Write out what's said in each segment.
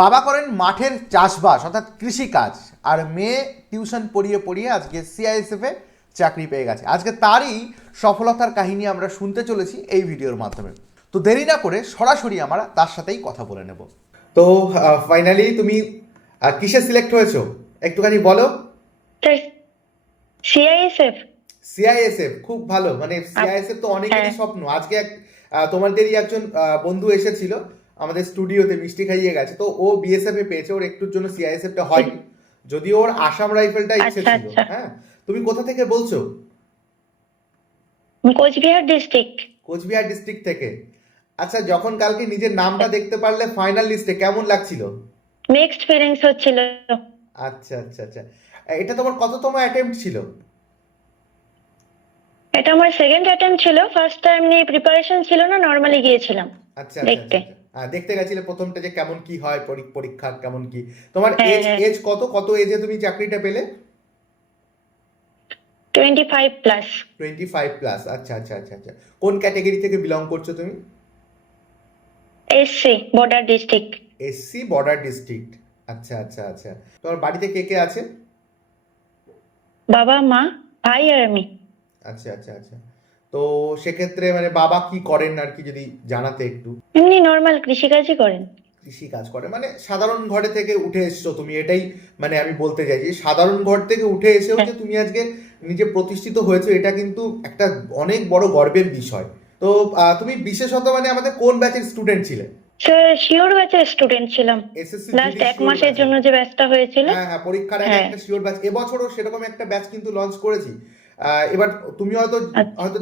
বাবা করেন মাঠের চাষবাস অর্থাৎ কৃষিকাজ, আর মেয়ে টিউশন পড়িয়ে পড়িয়ে আজকে সিআইএসএফে চাকরি পেয়ে গেছে। আজকে তারই সফলতার কাহিনী আমরা শুনতে চলেছি এই ভিডিওর মাধ্যমে। তো দেরি না করে সরাসরি আমরা তার সাথেই কথা বলে নেব। তো ফাইনালি তুমি কিসে সিলেক্ট হয়েছো একটুখানি বলো। সিআইএসএফ। সিআইএসএফ খুব ভালো, মানে সিআইএসএফ তো অনেকেরই স্বপ্ন। আজকে তোমাদেরই একজন বন্ধু এসেছিল আমাদের স্টুডিওতে, মিষ্টি খাইয়ে গেছে। তো ও বিএসএফ এ পেয়েছে, ওর একটুর জন্য সিআইএসএফটা হয়নি, যদিও ওর আসাম রাইফেলটা ইচ্ছে ছিল। হ্যাঁ, তুমি কোথা থেকে বলছো? কোচবিহার ডিস্ট্রিক্ট। কোচবিহার ডিস্ট্রিক্ট থেকে। আচ্ছা, যখন কালকে নিজের নামটা দেখতে পারলে ফাইনাল লিস্টে, কেমন লাগছিল? মিক্সড ফিলিংস হচ্ছিল। আচ্ছা আচ্ছা আচ্ছা, এটা তোমার কততম অ্যাটেম্প্ট ছিল? এটা আমার সেকেন্ড অ্যাটেম্প্ট ছিল, ফার্স্ট টাইম নিয়ে প্রিপারেশন ছিল না, নরমালি গিয়েছিলাম আচ্ছা দেখতে। দেখতে গেছিলে প্রথমটা যে কেমন কি হয়, পরীক্ষা কেমন কি। তোমার এজ কত এজে তুমি চাকরিটা পেলে? 25 প্লাস। 25 প্লাস। আচ্ছা আচ্ছা আচ্ছা আচ্ছা, কোন ক্যাটাগরি থেকে বিলং করছো তুমি? SC border district. SC border district. আচ্ছা আচ্ছা আচ্ছা, তোমার বাড়িতে কে কে আছে? বাবা, মা, ভাই আর আমি। আচ্ছা আচ্ছা আচ্ছা, তো সেক্ষেত্রে মানে বাবা কি করেন আর কি, যদি জানাতে একটু। এমনি নর্মাল কৃষিকাজই করেন। কৃষি কাজ করে, মানে সাধারণ ঘরে থেকে উঠে এসছো তুমি, এটাই মানে আমি বলতে চাইছি। সাধারণ ঘর থেকে উঠে এসেও যে তুমি আজকে নিজে প্রতিষ্ঠিত হয়েছো, এটা কিন্তু একটা অনেক বড় গর্বের বিষয়। তো তুমি বিশেষত মানে আমাদের কোন ব্যাচের স্টুডেন্ট ছিলে? স্যার শিওর ব্যাচের স্টুডেন্ট ছিলাম। এসএসসি লাস্ট এক মাসের জন্য যে ব্যাচটা হয়েছিল। হ্যাঁ, পরীক্ষার আগে একটা শিওর ব্যাচ। এবছরও সেরকম একটা ব্যাচ কিন্তু লঞ্চ করেছি। এবার তুমি হয়তো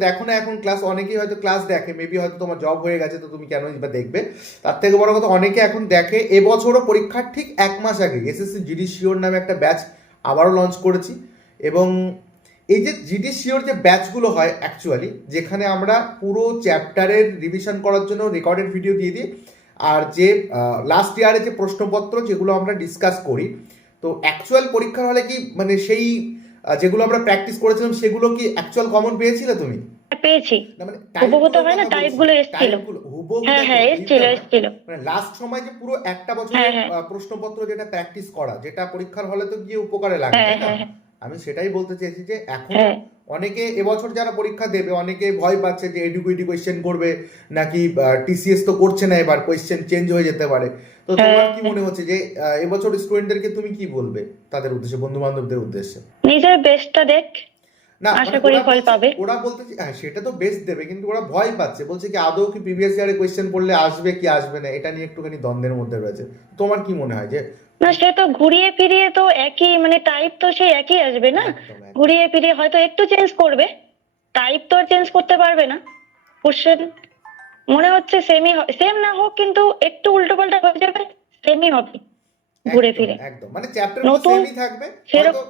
দেখো না এখন ক্লাস, অনেকেই হয়তো ক্লাস দেখে, মেবি হয়তো তোমার জব হয়ে গেছে তো তুমি কেনই বা দেখবে। তার থেকে বড় কথা, অনেকে এখন দেখে। এবছরও পরীক্ষার ঠিক এক মাস আগে এসএসসি জিডি শিওর নামে একটা ব্যাচ আবারও লঞ্চ করেছি। এবং এই যে জিডি শিওর যে ব্যাচগুলো হয় অ্যাকচুয়ালি, যেখানে আমরা পুরো চ্যাপ্টারের রিভিশন করার জন্য রেকর্ডেড ভিডিও দিয়ে দিই, আর যে লাস্ট ইয়ারে যে প্রশ্নপত্র যেগুলো আমরা ডিসকাস করি, তো অ্যাকচুয়াল পরীক্ষার হলে কি মানে সেই যেগুলো আমরা প্র্যাকটিস করেছিলাম সেগুলো কি অ্যাকচুয়াল কমন পেয়েছিলে তুমি? পেয়েছি। না মানে হুবহু তো হয় না, টাইপগুলো এসেছিল। হ্যাঁ এসেছিল। মানে লাস্ট সময় যে পুরো একটা বছরের প্রশ্নপত্র যেটা প্র্যাকটিস করা, যেটা পরীক্ষার হলে তো গিয়ে উপকারে লাগে, তাই না? আমি সেটাই বলতে চেয়েছি যে এখন অনেকে এবছর যারা পরীক্ষা দেবে, অনেকে ভয় পাচ্ছে যে এডুকুইটি কোয়েশ্চেন করবে নাকি, টিসিএস তো করছে না, এবার কোয়েশ্চেন চেঞ্জ হয়ে যেতে পারে। তো তোমার কি মনে হচ্ছে যে এবছর স্টুডেন্টদেরকে তুমি কি বলবে তাদের উদ্দেশ্যে, বন্ধু বান্ধবদের উদ্দেশ্যে? নিজের বেস্টটা দেখ, না আশা করি ফল পাবে। ওরা বলতে হ্যাঁ সেটা তো বেস্ট দেবে, কিন্তু ওরা ভয় পাচ্ছে, বলছে কি আদৌ কি প্রিভিয়াস ইয়ারে কোয়েশ্চেন পড়লে আসবে কি আসবে না, এটা নিয়ে একটুখানি দ্বন্দ্বের মধ্যে রয়েছে। তোমার কি মনে হয় যে? না সে তো ঘুরিয়ে ফিরিয়ে তো একই, মানে টাইপ তো সেই একই আসবে না। ঘুরিয়ে ফিরিয়ে হয়তো একটু চেঞ্জ করবে, টাইপ তো আর চেঞ্জ করতে পারবে না। কোশ্চেন মনে হচ্ছে সেম না হোক, কিন্তু একটু উল্টো পাল্টা হয়ে যাবে, সেমই হবে ঘুরে ফিরে। একদম মানে চ্যাপ্টারগুলো সেমই থাকবে, হয়তো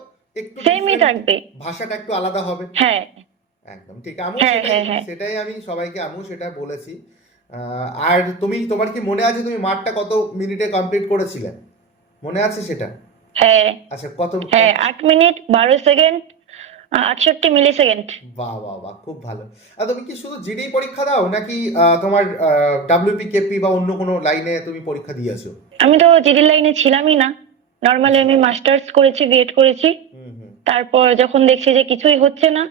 একটু সেমই থাকবে, ভাষাটা একটু আলাদা হবে। হ্যাঁ একদম ঠিক। সেটাই আমি সবাইকে সেটা বলেছি। আর তোমার কি মনে আছে তুমি মাঠটা কত মিনিটে কমপ্লিট করেছিলে? মনে আছে সেটা? হ্যাঁ আচ্ছা, কত? হ্যাঁ 8 মিনিট 12 সেকেন্ড 68 মিলি সেকেন্ড। বাহ বাহ বাহ, খুব ভালো। আর তুমি কি শুধু জিডি পরীক্ষা দাও নাকি তোমার ডাব্লিউপি কেপি বা অন্য কোনো লাইনে তুমি পরীক্ষা দিয়েছো? আমি তো জিডি লাইনে ছিলামই না, নরমালি আমি মাস্টার্স করেছি, বিএড করেছি। তারপর যখন দেখছি যে কিছুই হচ্ছে না,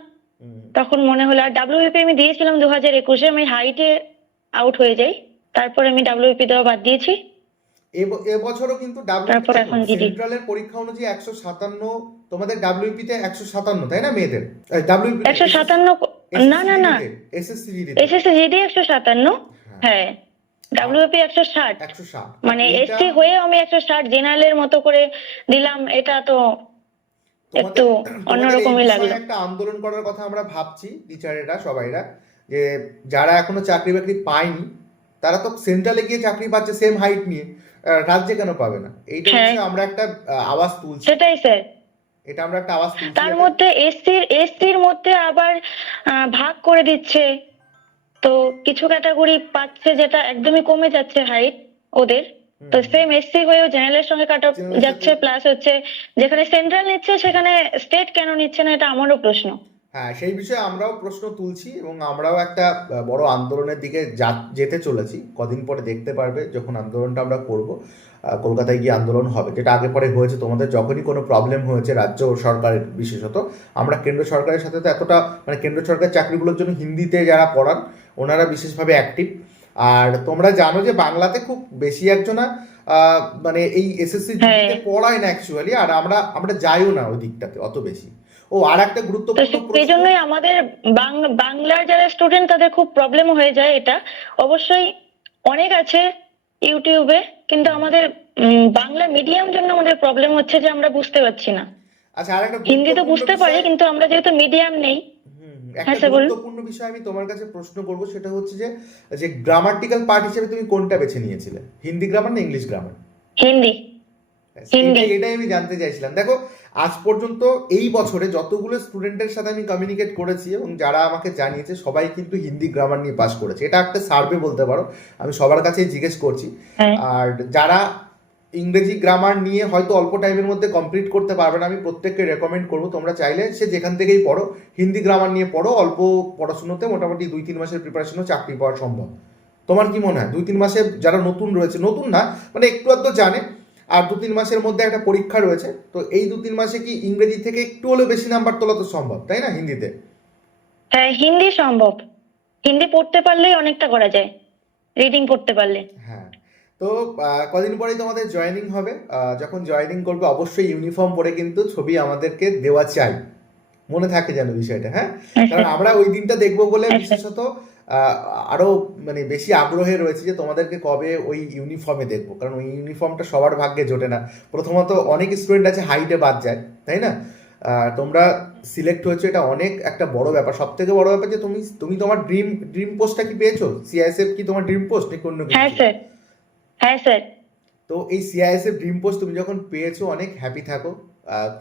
তখন মনে হলো, আর ডাব্লিউপি আমি দিয়েছিলাম 2021-এ, আমি হাইটে আউট হয়ে যাই, তারপর আমি ডাব্লিউপি দেওয়া বাদ দিয়েছি। এবছরও কিন্তু সেন্ট্রালের পরীক্ষা অনুযায়ী 157, তোমাদের ডাব্লিউপি তে 157, তাই না মেয়েদের? ডাব্লিউপি 157, না না না, এসএসসি জিডি 157, হ্যাঁ ডাব্লিউপি 160। মানে এসসি হয়ে আমি 160 জেনারেলের মতো করে দিলাম, এটা তো একটু অন্যরকমই লাগলো। একটা আন্দোলন করার কথা আমরা ভাবছি টিচারেরা সবাইরা, যে যারা এখনো চাকরি বাকরি পায়নি তারা তো সেন্ট্রালে গিয়ে চাকরি পাচ্ছে সেম হাইট নিয়ে, রাজ্যে কেন পাবে না? এইটা হচ্ছে আমরা একটা আওয়াজ তুলছি। সেটাই স্যার, এটা আমরা একটা আওয়াজ তুলছি। তার মধ্যে এসসির মধ্যে আবার ভাগ করে দিচ্ছে, তো কিছু ক্যাটাগরি পাচ্ছে যেটা একদমই কমে যাচ্ছে হাইট ওদের। তো সেম এসসি হয়েও জেনারেলের সঙ্গে কাট অফ যাচ্ছে, প্লাস হচ্ছে যেখানে সেন্ট্রাল নিচ্ছে সেখানে স্টেট কেন নিচ্ছে না, এটা আমারও প্রশ্ন। হ্যাঁ, সেই বিষয়ে আমরাও প্রশ্ন তুলছি এবং আমরাও একটা বড় আন্দোলনের দিকে যেতে চলেছি। কদিন পরে দেখতে পারবে যখন আন্দোলনটা আমরা করব, কলকাতায় গিয়ে আন্দোলন হবে, যেটা আগে পরে হয়েছে। তোমাদের যখনই কোনো প্রবলেম হয়েছে রাজ্য সরকারের বিশেষত, আমরা কেন্দ্র সরকারের সাথে তো এতটা, মানে কেন্দ্র সরকারের চাকরিগুলোর জন্য হিন্দিতে যারা পড়ান ওনারা বিশেষভাবে অ্যাক্টিভ। আর তোমরা জানো যে বাংলাতে খুব বেশি একজনা মানে এই এসএসসি জিডিতে পড়ায় না অ্যাকচুয়ালি, আর আমরা আমরা যাইও না ওই দিকটাতে অত বেশি। ও, আর একটা তো গুরুত্বপূর্ণ সেই প্রশ্ন। জন্যই আমাদের বাংলার যারা স্টুডেন্ট তাদের খুব প্রবলেম হয়ে যায়। এটা অবশ্যই অনেক আছে ইউটিউবে, কিন্তু আমাদের বাংলা মিডিয়াম জন্য আমাদের প্রবলেম হচ্ছে যে আমরা বুঝতে পারছি না। আচ্ছা, আর একটা হিন্দি তো গুরুত্বপূর্ণ বুঝতে পারি, বিষয়। কিন্তু আমরা যেহেতু মিডিয়াম নেই। একটা হ্যাঁ স্যার বলুন। গুরুত্বপূর্ণ বিষয় আমি তোমার কাছে প্রশ্ন করব, সেটা হচ্ছে যে যে গ্রামাটিক্যাল পার্ট হিসেবে তুমি কোনটা বেছে নিয়েছিলে, হিন্দি গ্রামার না ইংলিশ গ্রামার? হিন্দি। হিন্দি। এটাই আমি জানতে চাইছিলাম। দেখো, আজ পর্যন্ত এই বছরে যতগুলো স্টুডেন্টের সাথে আমি কমিউনিকেট করেছি এবং যারা আমাকে জানিয়েছে সবাই কিন্তু হিন্দি গ্রামার নিয়ে পাস করেছে। এটা একটা সার্ভে বলতে পারো, আমি সবার কাছেই জিজ্ঞেস করছি। হ্যাঁ। আর যারা ইংরেজি গ্রামার নিয়ে হয়তো অল্প টাইমের মধ্যে কমপ্লিট করতে পারবে না, আমি প্রত্যেককে রেকমেন্ড করবো তোমরা চাইলে সে যেখান থেকেই পড়ো হিন্দি গ্রামার নিয়ে পড়ো। অল্প পড়াশুনোতে মোটামুটি 2-3 মাসের প্রিপারেশনও চাকরি পাওয়া সম্ভব। তোমার কি মনে হয় 2-3 মাসে যারা নতুন রয়েছে, নতুন না মানে একটু আধটু জানে, আর 2-3 মাসের মধ্যে একটা পরীক্ষা রয়েছে, তো এই 2-3 মাসে কি ইংরেজি থেকে একটু হলেও বেশি নাম্বার তোলা তো সম্ভব, তাই না হিন্দিতে? হ্যাঁ, হিন্দি সম্ভব। হিন্দি পড়তে পারলেই অনেকটা করা যায়, রিডিং পড়তে পারলে। হ্যাঁ। তো কদিন পরেই তোমাদের জয়েনিং হবে। যখন জয়েনিং করবে অবশ্যই ইউনিফর্ম পরে কিন্তু ছবি আমাদেরকে দেওয়া চাই, মনে থাকে যেন বিষয়টা। হ্যাঁ, কারণ আমরা ওই দিনটা দেখবো বলে বিশেষত আরো মানে বেশি আগ্রহে রয়েছে যে তোমাদেরকে কবে ওই ইউনিফর্মে দেখবো, কারণ ওই ইউনিফর্মটা সবার ভাগ্যে জোটে না। প্রথমত অনেক স্টুডেন্ট আছে হাইটে বাদ যায়, তাই না? তোমরা সিলেক্ট হয়েছো, এটা অনেক একটা বড় ব্যাপার। সব থেকে বড় ব্যাপার যে তুমি তুমি তোমার ড্রিম ড্রিম পোস্টটা কি পেয়েছো? সিআইএসএফ কি তোমার ড্রিম পোস্ট নাকি অন্য কিছু? হ্যাঁ স্যার। হ্যাঁ স্যার। তো এই সিআইএসএফ ড্রিম পোস্ট তুমি যখন পেয়েছো অনেক হ্যাপি থাকো,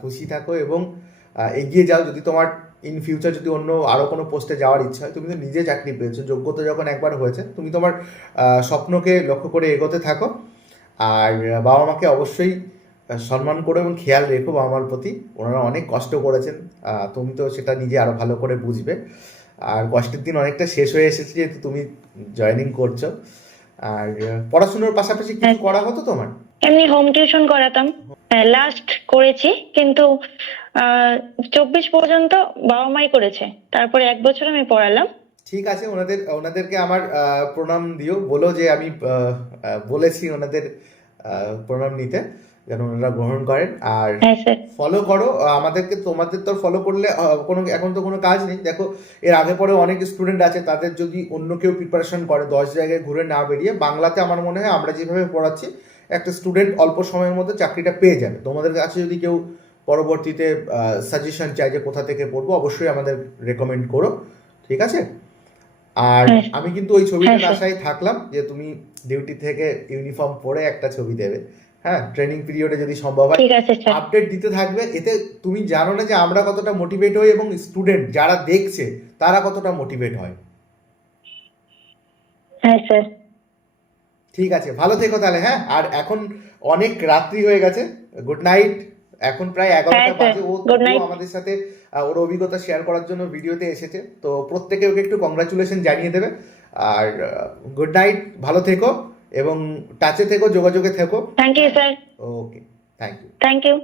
খুশি থাকো এবং এগিয়ে যাও। যদি তোমার ইন ফিউচার যদি অন্য আরও কোনো পোস্টে যাওয়ার ইচ্ছা হয়, তুমি তো নিজে চাকরি পেয়েছো, যোগ্যতা যখন একবার হয়েছে, তুমি তোমার স্বপ্নকে লক্ষ্য করে এগোতে থাকো। আর বাবা মাকে অবশ্যই সম্মান করো এবং খেয়াল রেখো বাবা মার প্রতি, ওনারা অনেক কষ্ট করেছেন। তুমি তো সেটা নিজে আরও ভালো করে বুঝবে। আর কষ্টের দিন অনেকটা শেষ হয়ে এসেছে যেহেতু তুমি জয়েনিং করছো। আর পড়াশোনার পাশাপাশি কিছু করা হতো তোমার? এমনি হোম টিউশন করাতাম, লাস্ট করেছি, কিন্তু 24 পর্যন্ত বাবা মাই করেছে, তারপরে 1 বছর আমি পড়ালাম। ঠিক আছে, ওনাদেরকে আমার প্রণাম দিও, বলো যে আমি বলেছি ওনাদের প্রণাম নিতে, যেন ওনারা গ্রহণ করেন। আর হ্যাঁ স্যার। ফলো করো আমাদেরকে। তোমাদের তো ফলো করলে কোনো এখন তো কোনো কাজ নেই। দেখো, এর আগে পরে অনেক স্টুডেন্ট আছে, তাদের যদি অন্য কেউ প্রিপারেশন করে 10 জায়গায় ঘুরে না বেরিয়ে, বাংলাতে আমার মনে হয় আমরা যেভাবে পড়াচ্ছি একটা স্টুডেন্ট অল্প সময়ের মধ্যে চাকরিটা পেয়ে যাবে। তোমাদের কাছে যদি কেউ পরবর্তীতে সাজেশন চাই যে কোথা থেকে পড়বো, অবশ্যই আমাদের রেকমেন্ড করো, ঠিক আছে? আর আমি কিন্তু ওই ছবিটার আশায় থাকলাম যে তুমি ডিউটি থেকে ইউনিফর্ম পরে একটা ছবি দেবে। হ্যাঁ, ট্রেনিং পিরিয়ডে যদি সম্ভব হয় ঠিক আছে স্যার। আপডেট দিতে থাকবে। এতে তুমি জানো না যে আমরা কতটা মোটিভেট হই এবং স্টুডেন্ট যারা দেখছে তারা কতটা মোটিভেট হয়। হ্যাঁ স্যার। ঠিক আছে, ভালো থেকো তাহলে। হ্যাঁ, আর এখন অনেক রাত্রি হয়ে গেছে, গুড নাইট। এখন প্রায় 11টা বাজে। ও আমাদের সাথে ওর অভিজ্ঞতা শেয়ার করার জন্য ভিডিওতে এসেছে, তো প্রত্যেকে ওকে একটু কংগ্রাচুলেশন জানিয়ে দেবে। আর গুড নাইট, ভালো থেকো এবং টাচে থেকো, যোগাযোগে থেকো। Thank you sir. Okay, thank you. Thank you.